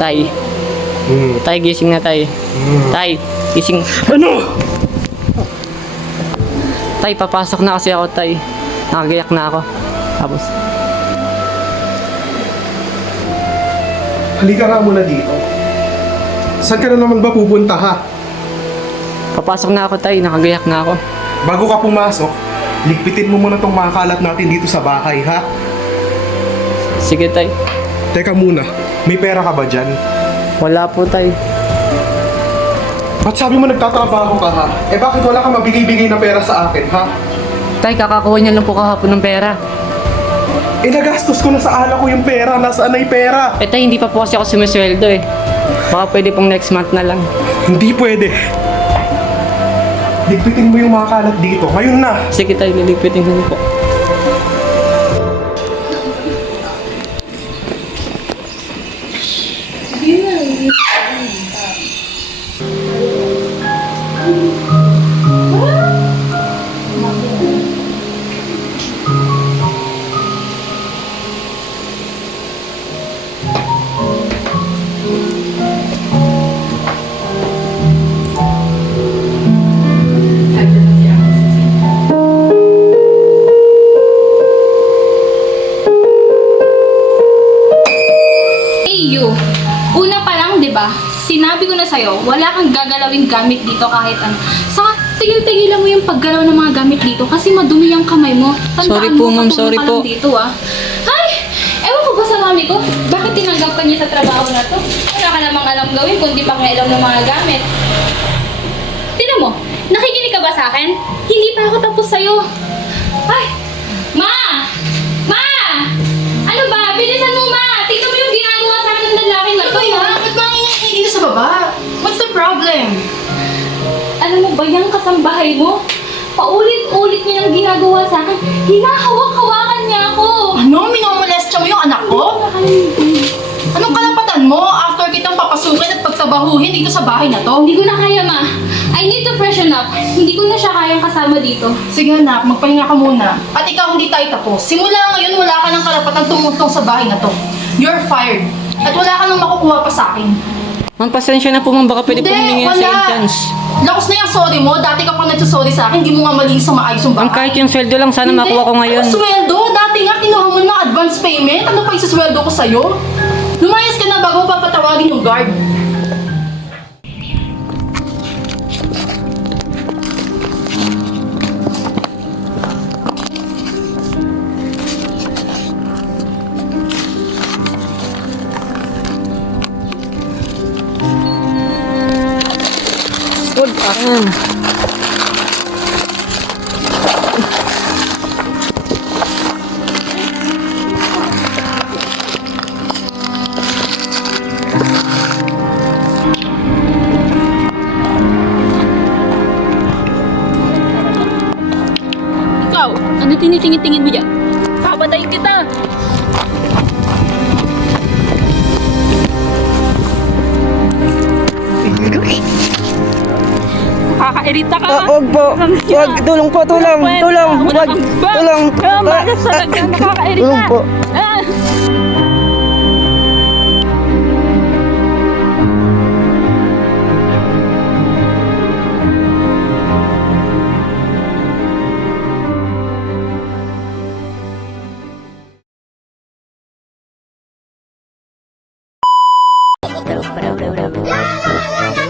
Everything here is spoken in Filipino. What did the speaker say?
Tay. Tay, gising na tay. Tay, gising. Ano? Tay, papasok na kasi ako, tay. Nakagayak na ako. Tapos, Halika nga muna dito. Saan ka na naman ba pupunta, ha? papasok na ako, tay. Nakagayak na ako. Bago ka pumasok, ligpitin mo muna tong mga kalat natin dito sa bahay, ha? Sige, tay. Teka muna, may pera ka ba dyan? Wala po, tay. Ba't sabi mo nagtatrabaho ka, ha? Eh bakit wala kang mabigay-bigay na pera sa akin, ha? Tay, kakakuha niya lang po kahapon ng pera. Eh nagastos ko na sa ala ko yung pera. Nasaan na yung pera? Eh, tay, hindi pa po kasi ako sumisweldo eh. Baka pwede pong next month na lang. Hindi pwede. Ligpitin mo yung mga kalat dito. Ngayon na. Sige, tay, liligpitin ko po. You, una pa lang, 'di ba? Sinabi ko na sa'yo, wala kang gagalawing gamit dito kahit ano. Saka, tigil-tigilan mo yung paggalaw ng mga gamit dito kasi madumi yung kamay mo. Sorry po, ma'am. Sorry katulong ka po. lang dito, ah. Ay, ewan ko ba sa mami ko? Bakit tinanggap ka niya sa trabaho na to? Wala ka namang alam gawin kundi pakialam ng mga gamit. Tingnan mo, nakikinig ka ba sa akin? Hindi pa ako tapos sa'yo. Ay, Ma! Ma! Ano ba? Bilisan mo, Ma! Tingnan mo yung ginagawa sa akin ng lalaki na to. Ano ba? Ba't maingay dito sa baba? What's the problem? Alam mo ba yung kasambahay mo? Paulit-ulit niya ang ginagawa sa akin. Hinahawak-hawakan niya ako. Ano? Minomolestya mo yung anak ko? Anong kalapatan mo after kitang papasukin at pagtabahuhin dito sa bahay na to? Hindi ko na kaya, Ma. I need to freshen up. Hindi ko na siya kayang kasama dito. Sige anak, magpahinga ka muna. At ikaw hindi tayo tapos. Simula ngayon, wala ka ng karapatang tumutong sa bahay na to. You're fired. At wala ka nang makukuha pa sa akin. Ma'am, pasensya na po, ma'am. Baka pwede po humingi ng second chance. Lakas na yung sorry mo. Dati ka pa nagsasorry sa akin. Hindi mo nga malinis sa maayos yung Ma'am, bahay. kahit yung sweldo lang, sana makuha ko ngayon. Ano sweldo? Dati nga kinuha mo ng advance payment. Ano pa yung sweldo ko sa'yo? Lumayas ka na bago papatawagin yung guard. Good, parang. Ikaw, ano tinitingin-tingin mo dyan? Papatayin kita! Nakakairita ka! Wag po. Wag, tulong po, tulong. Tulong. Wag, tulong. Malas talaga, nakakairita! Tulong po. Ah! La la la la